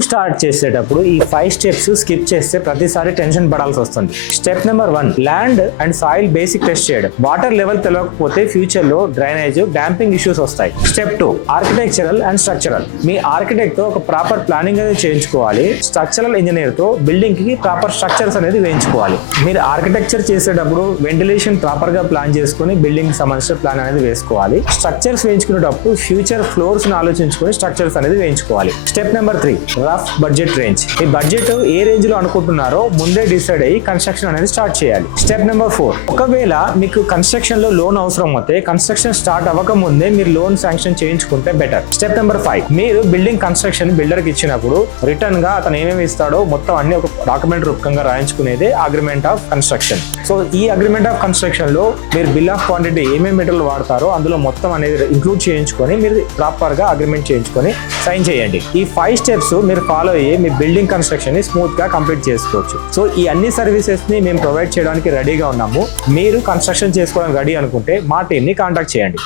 ఇల్లు స్టార్ట్ చేసేటప్పుడు ఈ 5 స్టెప్స్ స్కిప్ చేస్తే ప్రతిసారి టెన్షన్ పడాల్సి వస్తుంది. Step number 1, land and soil basic test చేయడం. వాటర్ లెవెల్ తెలియకపోతే ఫ్యూచర్ లో డ్రైనేజ్, డాంపింగ్ ఇష్యూస్ వస్తాయి. Step 2, architectural and structural. Me architect తో ఒక ప్రాపర్ ప్లానింగ్ అనేది చేయించుకోవాలి. స్ట్రక్చరల్ ఇంజనీర్ తో బిల్డింగ్ కి ప్రాపర్ స్ట్రక్చర్స్ అనేది వేయించుకోవాలి. మీరు ఆర్కిటెక్చర్ చేసేటప్పుడు వెంటిలేషన్ ప్రాపర్ గా ప్లాన్ చేసుకుని బిల్డింగ్ సంబంధించిన ప్లాన్ అనేది వేసుకోవాలి. స్ట్రక్చర్స్ వేయించుకునేటప్పుడు ఫ్యూచర్ ఫ్లోర్స్ ని ఆలోచించుకుని స్ట్రక్చర్స్ అనేది వేయించుకోవాలి. Step number 3, rough budget range. మీ బడ్జెట్ ఏ రేంజ్ లో అనుకుంటున్నారో ముందే డిసైడ్ అయ్యి కన్స్ట్రక్షన్ అనేది స్టార్ట్ చేయాలి. స్టెప్ నెంబర్ 4, ఒకవేళ మీకు కన్స్ట్రక్షన్ లో లోన్ అవసరం అయితే కన్స్ట్రక్షన్ స్టార్ట్ అవ్వక ముందే మీరు లోన్ శాంక్షన్ చేయించుకుంటే బెటర్. స్టెప్ నెంబర్ 5, మీరు బిల్డింగ్ కన్స్ట్రక్షన్ బిల్డర్ కి ఇచ్చినప్పుడు రిటర్న్ గా అతను ఏమేమి ఇస్తాడో మొత్తం అన్ని ఒక డాక్యుమెంట్ రూపకంగా రాయించుకునేదే అగ్రిమెంట్ ఆఫ్ కన్స్ట్రక్షన్. సో ఈ అగ్రిమెంట్ ఆఫ్ కన్స్ట్రక్షన్ లో మీరు బిల్ ఆఫ్ క్వాంటిటీ ఏమేమి మెటీరియల్ వాడతారో అందులో మొత్తం అనేది ఇంక్లూడ్ చేయించుకొని మీరు ప్రాపర్ గా అగ్రిమెంట్ చేయించుకొని సైన్ చేయండి. ఈ 5 స్టెప్స్ మీరు ఫాలో అయ్యి మీ బిల్డింగ్ కన్స్ట్రక్షన్ ని స్మూత్ గా కంప్లీట్ చేసుకోవచ్చు. సో ఈ అన్ని సర్వీసెస్ ని మేము ప్రొవైడ్ చేయడానికి రెడీగా ఉన్నాము. మీరు కన్స్ట్రక్షన్ చేసుకోవడానికి రెడీ అనుకుంటే మా టీమ్ ని కాంటాక్ట్ చేయండి.